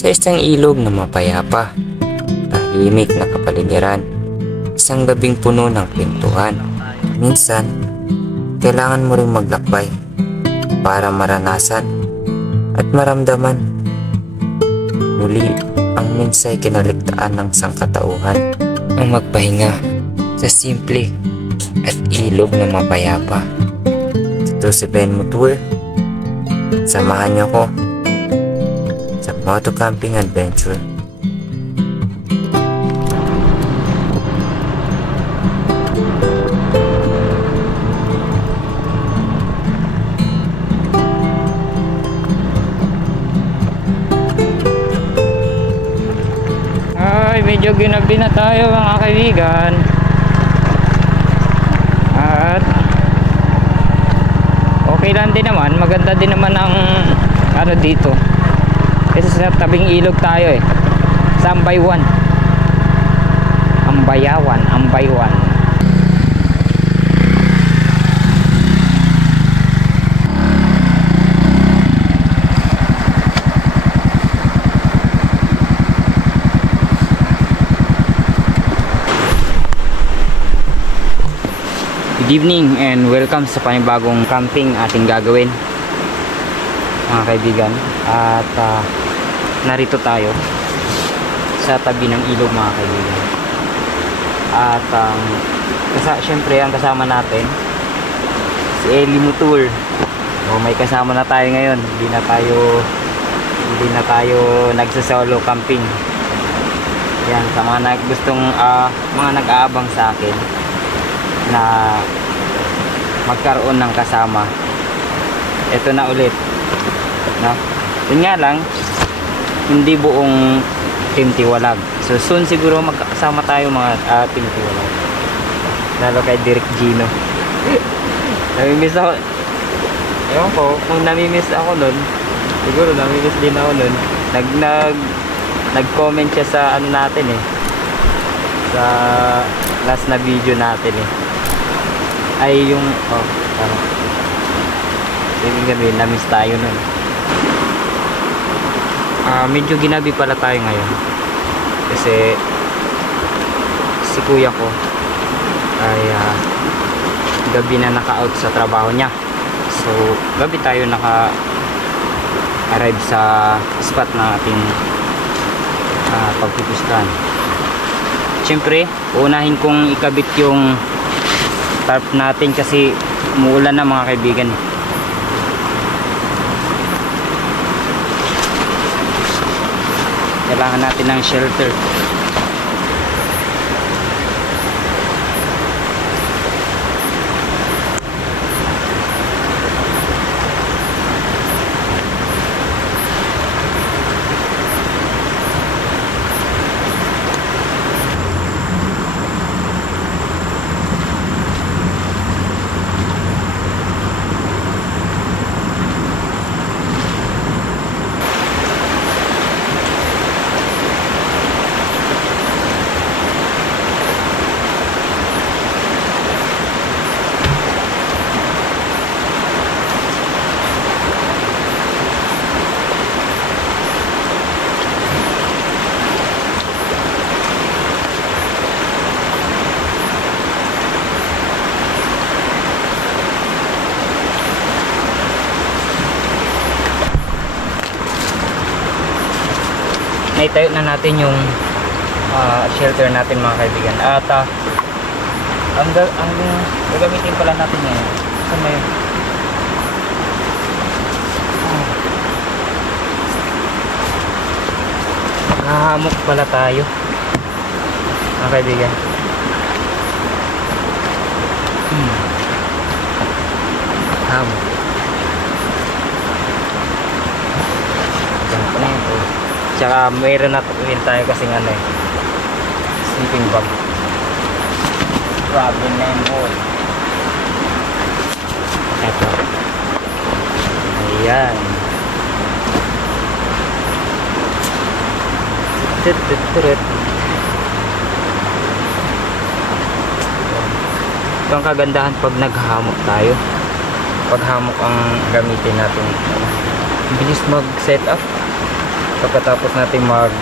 Sa isang ilog na mapayapa, tahimik na kapaligiran, isang gabing puno ng kwentuhan. Minsan, kailangan mo ring maglakbay para maranasan at maramdaman muli ang minsay kinaligtaan ng sangkatauhan. Ang magpahinga sa simple at ilog na mapayapa. Ito si Ben Motour. Samahan niyo ko sa moto camping adventure. Ay, medyo ginabi na tayo mga kaibigan. At okay lang din naman, maganda din naman ang ano dito. Kasi sa tabing ilog tayo eh. Sa Ambaywan. Ambaywan. Good evening and welcome sa panibagong camping ating gagawin mga kaibigan. At narito tayo sa tabi ng ilog mga kaibigan. At syempre ang kasama natin si Eli Motour. May kasama na tayo ngayon. Hindi na tayo nagsa-solo camping. Yan, sa mga mga nag-aabang sa akin na magkaroon ng kasama, ito na ulit, no? Yun nga lang, hindi buong Team Tiwalag. So soon siguro magkakasama tayo mga Team Tiwalag, lalo kay Direk Gino. Namimiss ako, ewan ko kung namimiss ako nun, siguro namimiss din ako nun. Nag-comment siya sa ano natin eh, sa last na video natin eh, ay yung ibig sabihin namiss tayo nun. Medyo ginabi pala tayo ngayon kasi si kuya ko ay gabi na naka-out sa trabaho niya. So gabi tayo naka-arrive sa spot na ating pagpupustahan. Siyempre unahin kong ikabit yung tarp natin kasi umuulan na mga kaibigan. Kailangan natin ng shelter. Naitayo na natin yung shelter natin mga kaibigan. At ang gagamitin pala natin ngayon, saan ba yun? Nakahamok pala tayo mga kaibigan. Hamok. Ganito na yun po. Tsaka mayroon na rin tayo kasi nga sleeping bag. Grabe na yun boy. Eto. Ayan. Ito ang kagandahan pag naghamok tayo. Pag hamok ang gamitin natin, bilis mag set up. pagkatapos natin mag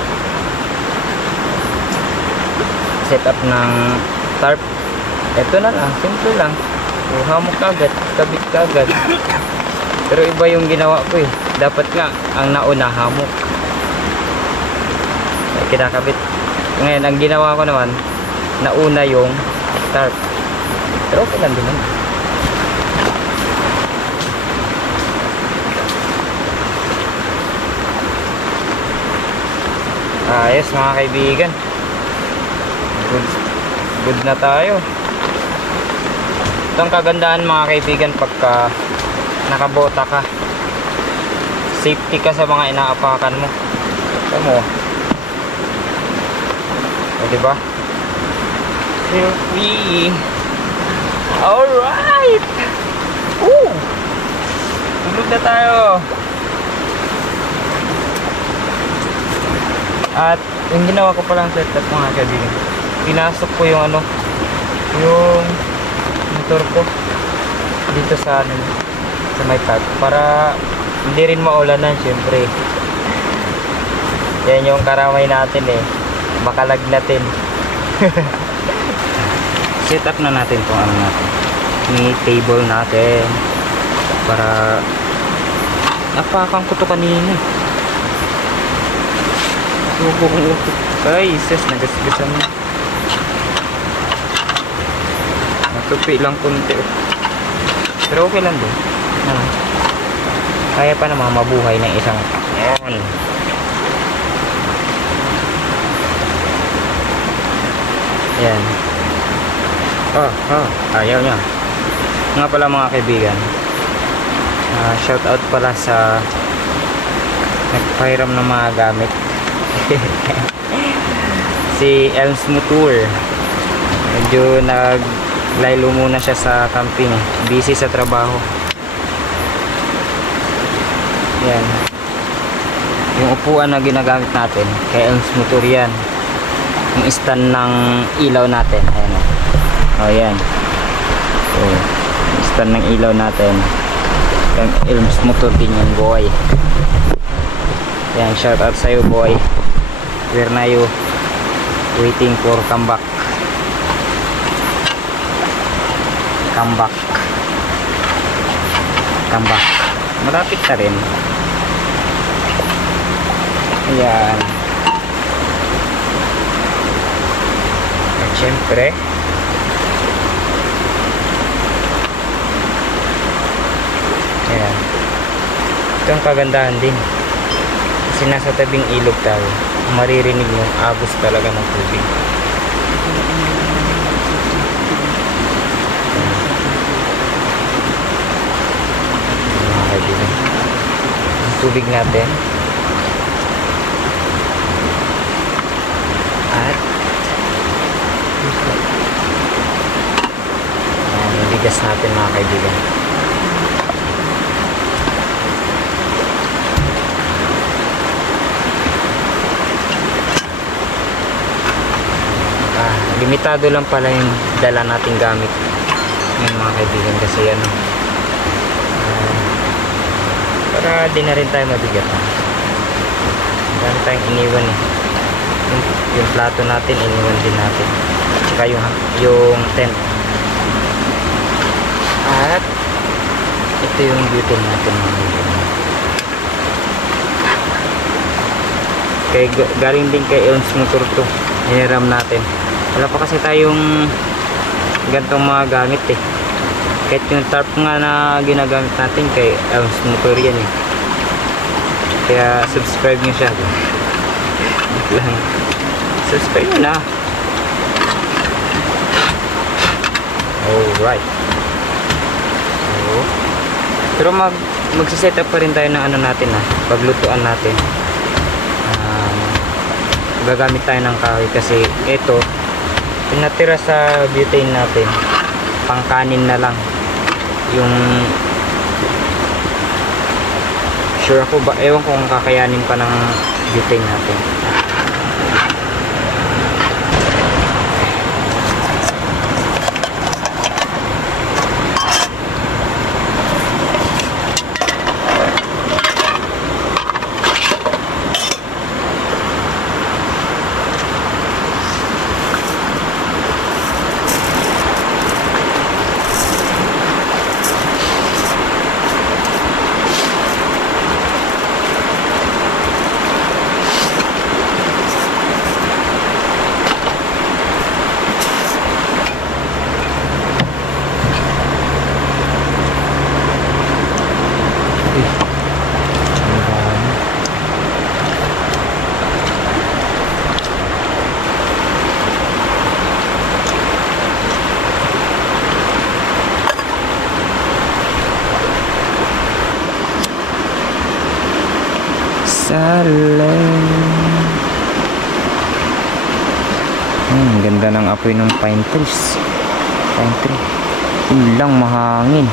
set up ng tarp, ito na lang, simple lang. Hamok kagad, kabit kagad. Pero iba yung ginawa ko eh. Dapat nga ang nauna hamok, kinakabit. Ngayon ang ginawa ko naman, nauna yung tarp. Pero okay lang din naman. Ayos mga kaibigan, good na tayo. Ito ang kagandahan mga kaibigan pagka nakabota ka, safety ka sa mga inaapakan mo. Ito mo, o diba, free. Alright, tulog na tayo. At yung ginawa ko palang setup mga kaibigan, pinasok ko yung yung motor ko dito sa sa may tarp para hindi rin maulanan syempre. Yan yung karamay natin eh, makalagnatin. Setup na natin kung ano natin, may table natin para napakan ko to kanina. Subo kong utot. Ay, sis, nagasgasan mo. Natupi lang kunti. Pero okay lang din. Kaya pa naman mabuhay ng isang yan. Ayaw niya. Nga pala mga kaibigan, shout out pala sa nagpahiram ng mga gamit. Si Elms Motor, medyo naglaylo muna siya sa camping, busy sa trabaho. Yan yung upuan na ginagamit natin kay Elms Motor, yan yung stand ng ilaw natin. Ayan o, yan, so stand ng ilaw natin kay Elms Motor din yan, boy. Yan, shout out sa'yo boy. Where na you waiting for comeback? Comeback. Malapit na rin. Ayan. At syempre, ayan, ito ang kagandahan din. Kasi nasa tabing ilog tayo, maririnig yung agos talaga ng tubig. Mga kaibigan, ang tubig natin. At yung bigas natin mga kaibigan. Limitado lang pala yung dala nating gamit ngayon mga kaibigan, kasi para di na rin tayo mabigat. Meron tayong iniwan eh. Yung plato natin iniwan din natin, tsaka yung tent. At ito yung butane natin mga kaibigan, galing din kay Elms Motor to, hiniram natin. Wala pa kasi tayong gantong mga gamit eh. Kahit yung tarp nga na ginagamit natin kay Elms Motor yan eh. Kaya subscribe nyo siya. Subscribe nyo na. Alright. So, pero magsiset up pa rin tayo ng natin paglutuan natin. Gagamit tayo ng kahoy kasi ito pinatira sa butane natin, pangkanin na lang yung, sure ako ba, ewan ko kung kakayanin pa ng butane natin. Jerusalem. Ganda ng apoy ng pine trees. Pine tree. Yun lang, mahangin.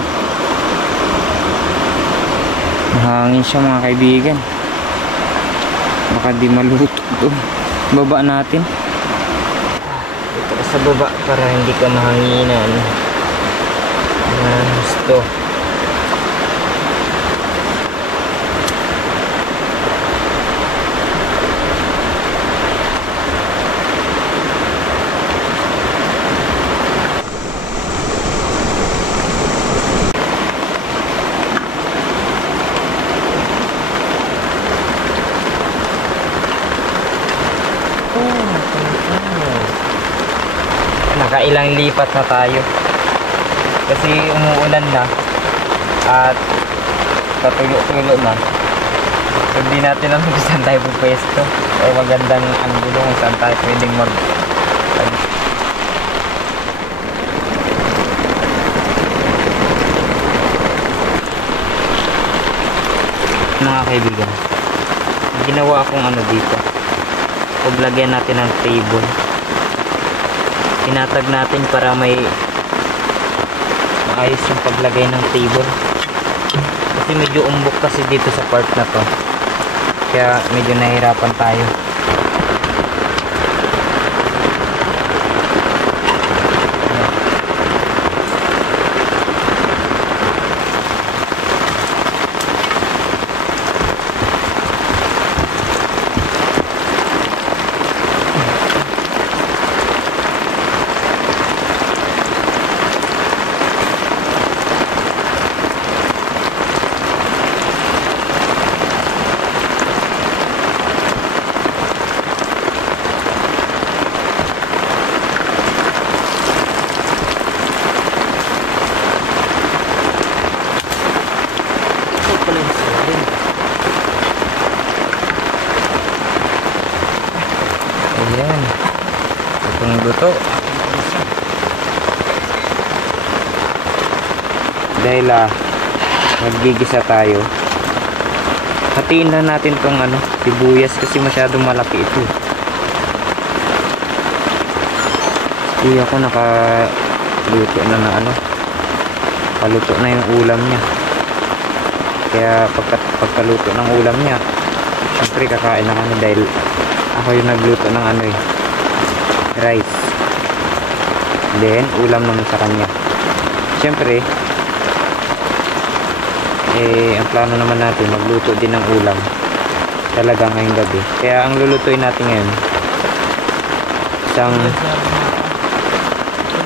Mahangin siya mga kaibigan. Baka di maluto doon. Baba natin. Ito sa baba para hindi ka mahanginan. Gusto. Nakailang lipat na tayo kasi umuulan na at patulo-tulo na, so hindi natin alam kung saan tayo pupwesto o magandang angulo kung saan tayo pwedeng mga kaibigan. Ginawa akong ano dito, paglagyan natin ng table. Tinatag natin para may maayos yung paglagay ng table, kasi medyo umbok kasi dito sa part na to, kaya medyo nahirapan tayo. Ayan, itong luto. Dahil maggigisa tayo, hatiin na natin tong sibuyas kasi masyadong malaki ito. Hindi ako nakaluto na paluto na yung ulam niya. Kaya pagkaluto ng ulam niya, syempre kakain na kami dahil ako yung nagluto ng rice. Then ulam naman sa kanya. Syempre ang plano naman natin magluto din ng ulam talaga ngayong gabi. Kaya ang lulutuin natin ngayon, isang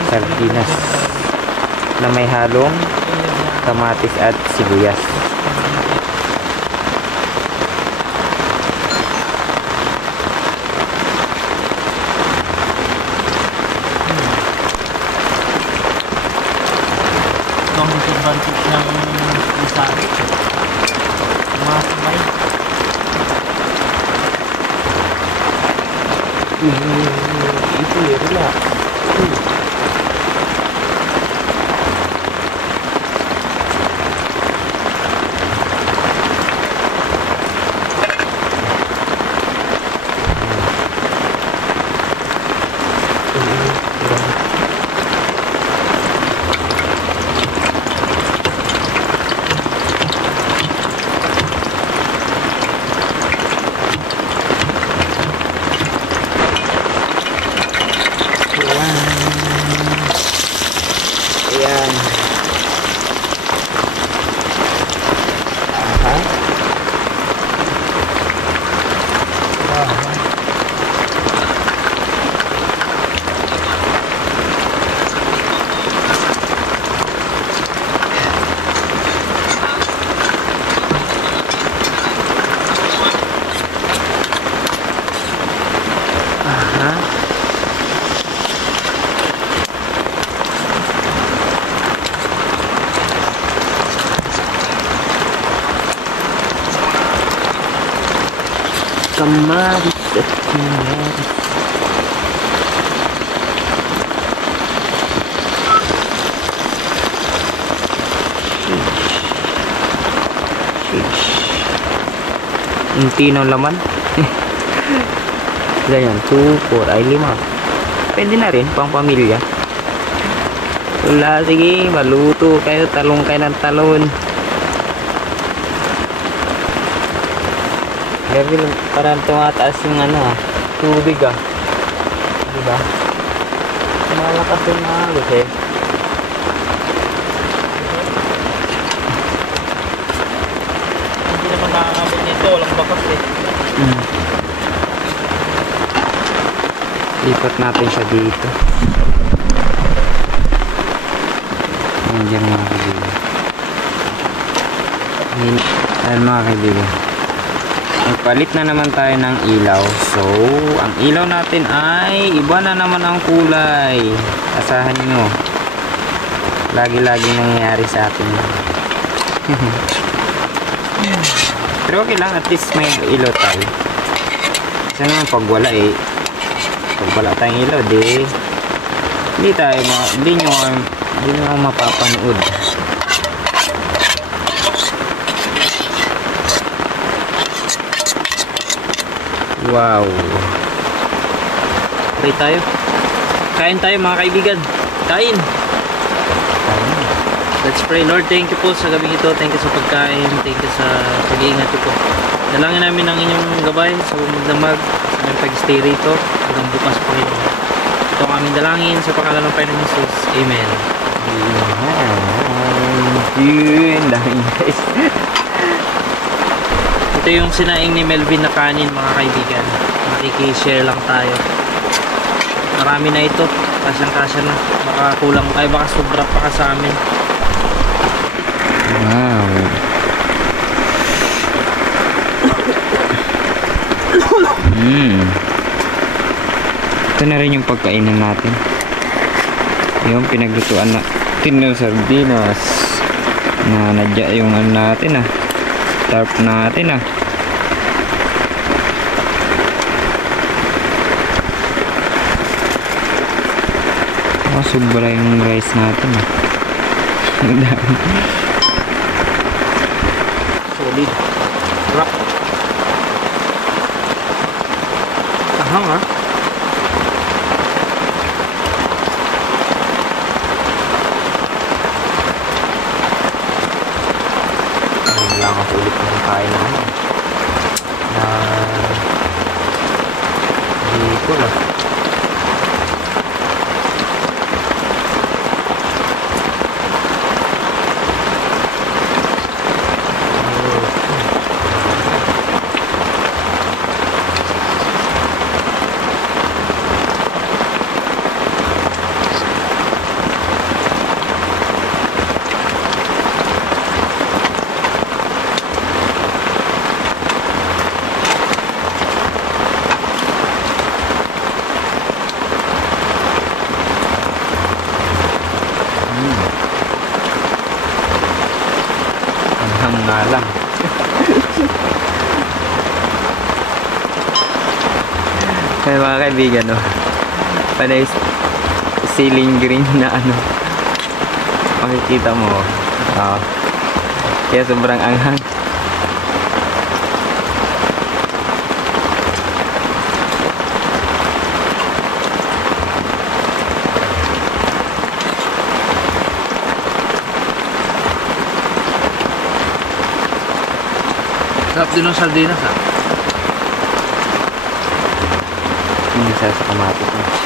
sardinas na may halong kamatis at sibuyas. Ang disadvantage ng isari, mga sabay. Ito yun na. Ayan. Kamatis at kamatis. unti ng laman. Ganyan, 2, 4, ay 5. Pwede na rin, pang pamilya. Wala, sige, maluto kayo, talong kayo ng talon. Grabe lang, parang tumataas yung tubig diba? Malakas yung agos eh. Hindi naman nakakabot nito, walang bakas eh. Lipat natin siya dito. Nandiyan mga kaibigan. Ayan mga kaibigan. Nagpalit na naman tayo ng ilaw. So, ang ilaw natin ay iba na naman ang kulay. Asahan nyo. Lagi-lagi nangyayari sa atin. Pero okay lang, at least may ilaw tayo. Kasi naman pag wala pag wala tayong ilaw, hindi nyo mapapanood. Wow. Pray tayo. Kain tayo mga kaibigan. Kain. Let's pray. Lord, thank you po sa gabing ito. Thank you sa pagkain. Thank you sa pag-iingat po. Dalangin namin ang inyong gabay sa magdamag, sa aming pag-stay rito hanggang bukas pa rin. Ito ang aming dalangin sa pangalan ng Panginoon Jesus. Amen. Yun, dami guys. Ito yung sinaing ni Melvin na kanin mga kaibigan. Makikishare lang tayo. Marami na ito. Kasyang-kasya na. Baka kulang, baka sobra pa ka sa amin. Wow. Ito na rin yung pagkainan natin. Yung pinaglutuan natin ng sardinas. Na nadya yung natin tarp natin sobra yung rice natin Solid. Rock. Ahang wala kang ulit ng kain na dito lang. Nga lang. Kaya mga kaibigan panay ceiling green na makikita mo kaya sobrang anghang. Sarap din ng sardinas Hindi sa kamatis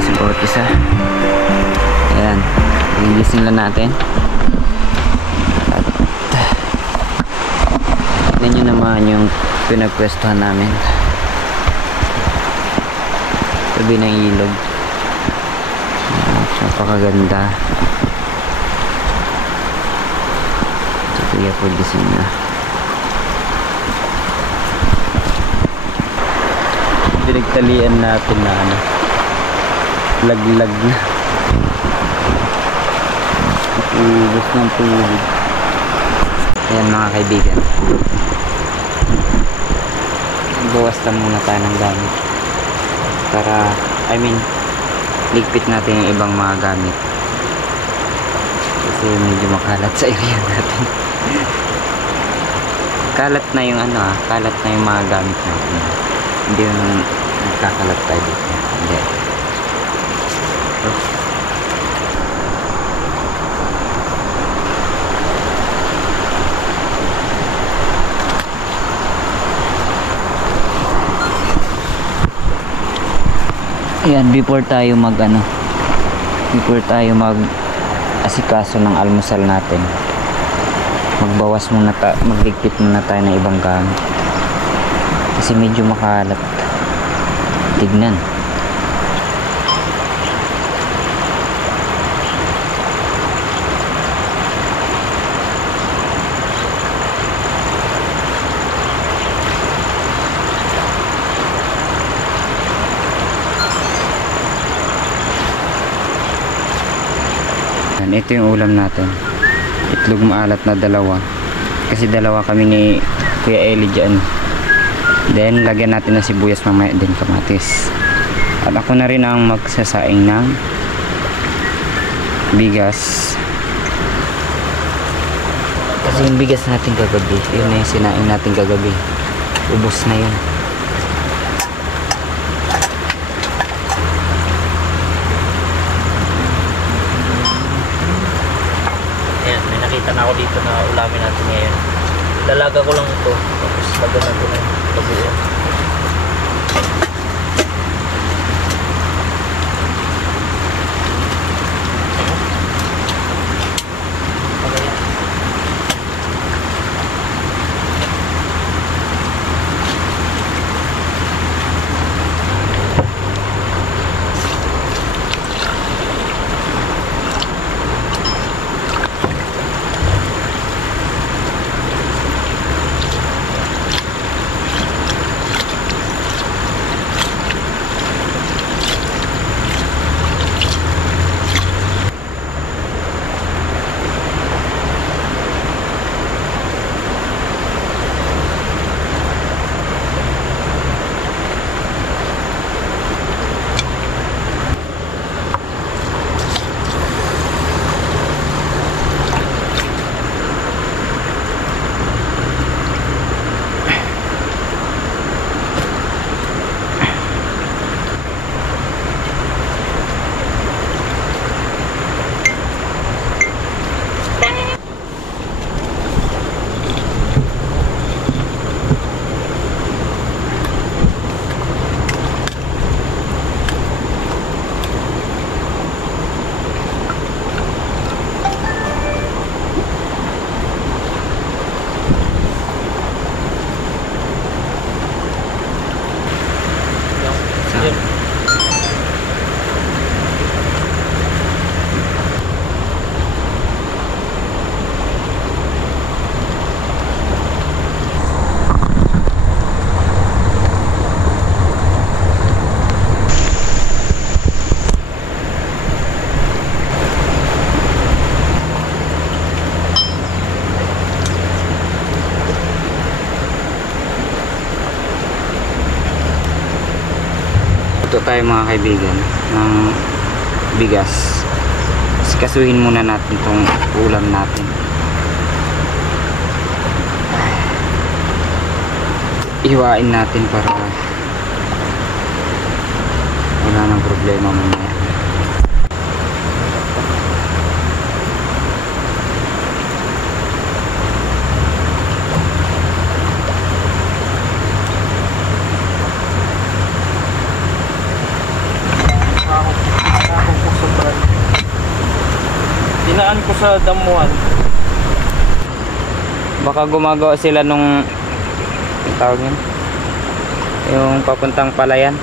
isa bawat isa. Ayan, linisin lang natin. At tignan nyo naman yung pinagpwestuhan namin. Tabi ng ilog. Napakaganda. Si Kuya po gising na. Pinagtalian natin na ano, laglag na. Ubus ng tubig. Ayan mga kaibigan, bawas lang muna tayo ng gamit para, ligpit natin yung ibang mga gamit kasi medyo makalat sa area natin. Kalat na yung kalat na yung mga gamit natin. Hindi yung nagkakalat tayo dito. Hindi. Ayan, before tayo mag asikaso ng almusal natin, magligpit muna tayo ng ibang gamit kasi medyo makalat tignan. Ito yung ulam natin, itlog maalat na 2 kasi 2 kami ni Kuya Eli dyan. Then lagyan natin ng sibuyas mamaya din, kamatis. At ako na rin ang magsasaing ng bigas kasi yung bigas natin kagabi, yun na yung sinaing natin kagabi, ubos na yun. Nakita na ako dito na ulamin natin ngayon. Dalaga ko lang ito, tapos lagyan natin ng pabuo. Luto tayo mga kaibigan ng bigas. Sikasuhin muna natin itong ulam natin. Iwain natin para wala nang problema mamaya. sa damuhan. Baka gumagawa sila nung tawag yun, yung papuntang Palayan.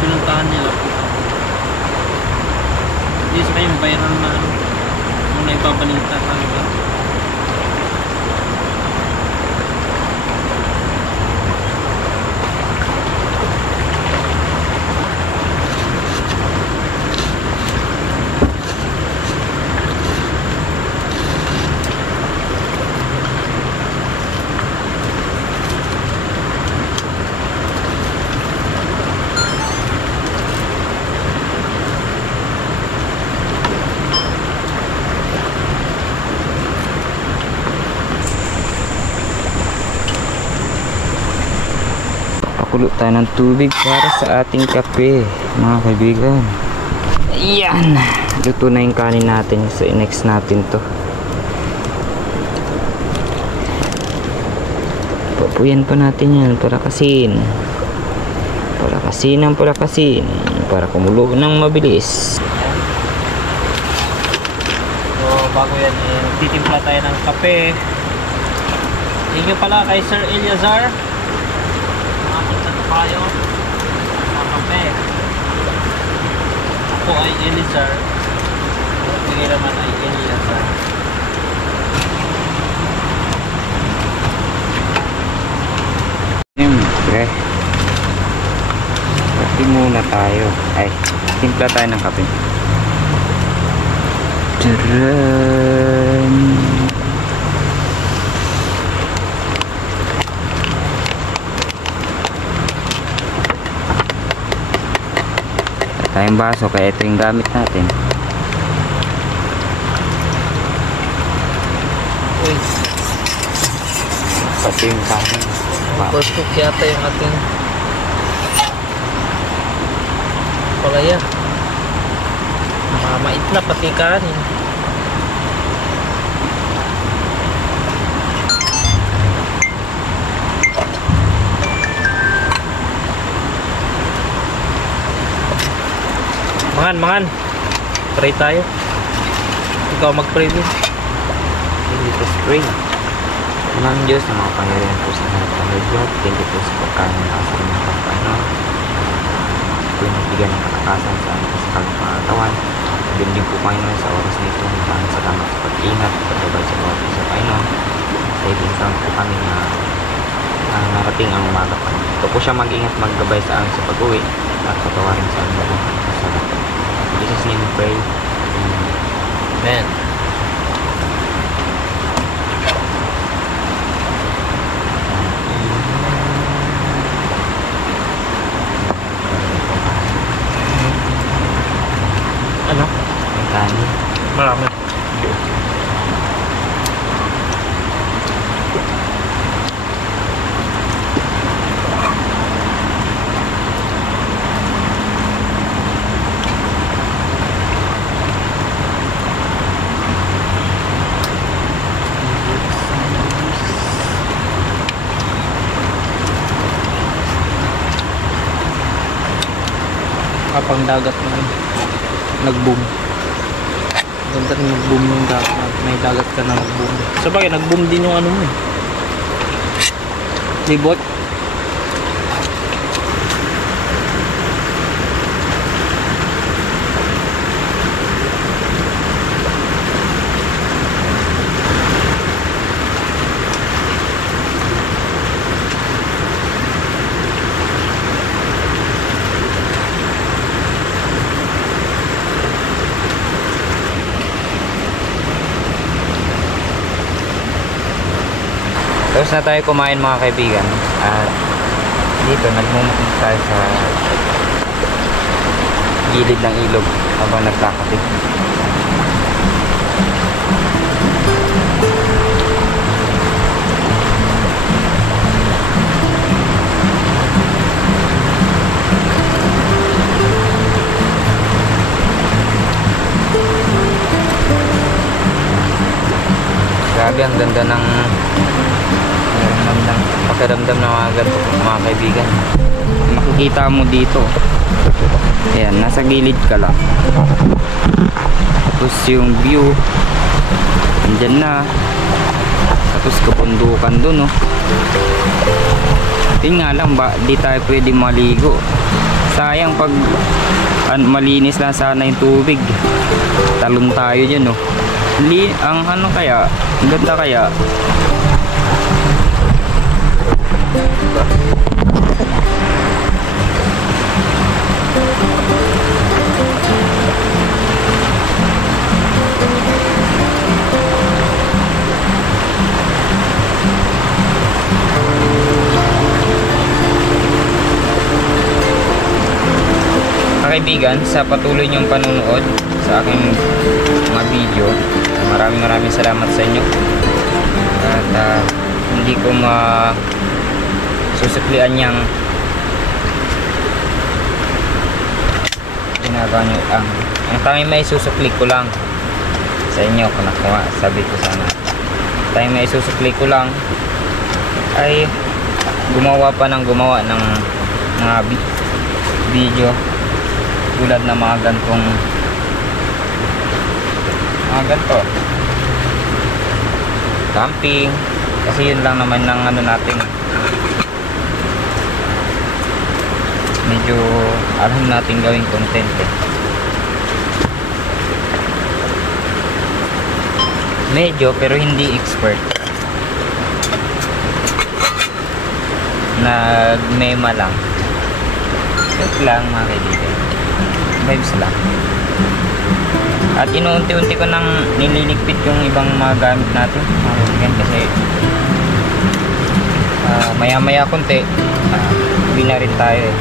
Pinuntahan nila. Hindi sa kayong viral na nung naipabalita sa lugar. Pakulo tayo ng tubig para sa ating kape, mga kaibigan. Ayan, luto na yung kanin natin. So next natin to. Papuyan pa natin yan para kasin. Para kumulo ng mabilis. So bago yan, titimpla tayo ng kape. Thank you pala kay Sir Eliazar. Tayo ng kape. Ako ay Elizar. Bigay naman ay Eliazar. Siyempre, kape muna tayo. Ay, timpla tayo ng kape. Taran! Tayong baso, kaya ito yung gamit natin. Uy, Pati yung kanin. first cook yata yung ating palaya. Mamait na pati kanin. Mangan. Pray tayo. Ikaw mag-pray din. Hindi ko spray. Unang Diyos na mga pangyarihan po sa lahat ng medyo. Thank you po sa pagkain ng asal ng Panginoon. Po yung magbigyan ng katakasan sa aming physical na pangatawan. Sabihin din po Panginoon sa oras na ito. Maraming salamat sa pag-iingat. Pagkabay sa bawat isa Panginoon. Sa ibig lang po kami na narating ang umaga pa. Ito po siya mag-ingat maggabay sa amin sa pag-uwi. At patawarin sa amin mga kasalanan. In Jesus' name we pray. Amen. Ano? Ang kanin. Marami. Kapang dagat na nag-boom. Ganda rin nag-boom yung dagat. May dagat ka na nag-boom. Sabagay, nag-boom din yung ano mo. Libot. Tapos na tayo kumain mga kaibigan. At dito nagmumukit tayo sa gilid ng ilog habang nagkakape. Grabe ang ganda ng pakiramdam ng mga ganito mga kaibigan. Makikita mo dito. Ayan, nasa gilid ka lang. Tapos yung view andyan na. Tapos kapundukan dun, oh. Yun nga lang, di tayo pwede maligo. Sayang pag malinis lang sana yung tubig. Talon tayo dyan, oh. Ang ano kaya, ganda kaya. Kaibigan, sa patuloy niyong panunood sa aking mga video, maraming salamat sa inyo. At hindi ko susuklian yang ginagawa nyo. Ang tanging may susukli ko lang sa inyo, kung nakuha, sabi ko sana, tanging may susukli ko lang ay gumawa ng mga video tulad ng mga ganito camping, kasi yun lang naman ng ano natin, medyo alam natin gawing content medyo, pero hindi expert, nagmema lang, yun lang mga kaibigan, vibes lang. At inuunti-unti ko nang nililigpit yung ibang mga gamit natin mga kaibigan, kasi maya-maya konti uwi na rin tayo eh.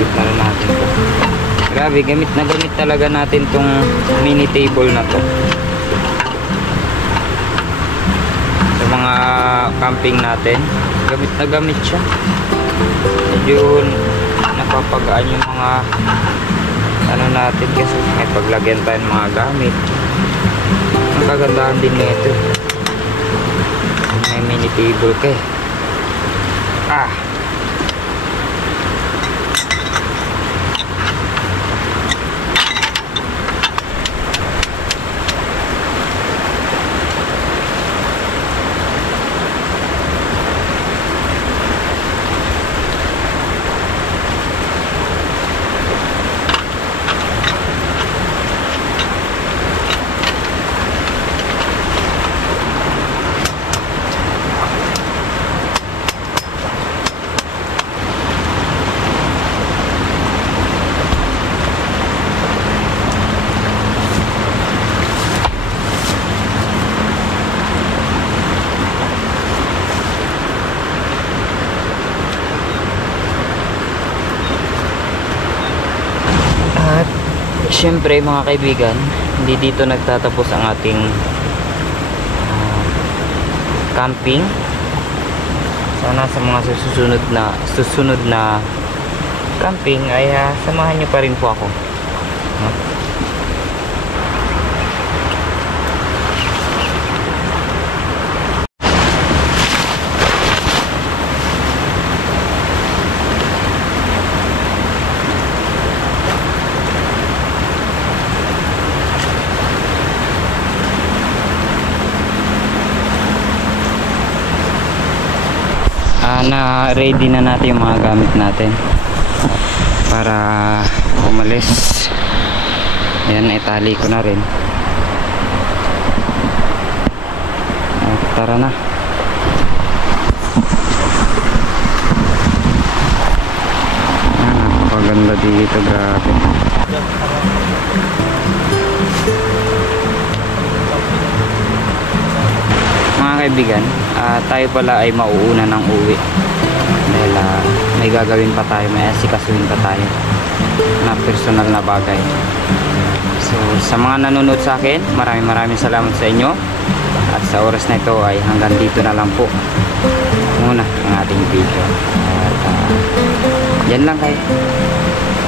Ligpit na rin natin to. Grabe, gamit talaga natin tong mini table na to sa mga camping natin. Gamit siya. Medyo napapagaan yung mga ano natin, kasi may paglagyan tayo ng mga gamit. Ang kagandahan din nito, may mini table ka eh. Siyempre mga kaibigan, hindi dito nagtatapos ang ating camping. Sana sa mga susunod na camping ay samahan niyo pa rin po ako. Na ready na natin yung mga gamit natin para umalis. Ayan, itali ko na rin. At tara na. Napakaganda dito, grabe. Mga kaibigan, tayo pala ay mauuna ng uwi dahil may gagawin pa tayo, may asikasuhin pa tayo na personal na bagay. So sa mga nanonood sa akin, maraming salamat sa inyo, at sa oras na ito ay hanggang dito na lang po muna ang ating video, at yan lang kayo.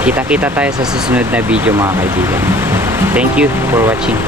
Kita-kita tayo sa susunod na video mga kaibigan. Thank you for watching.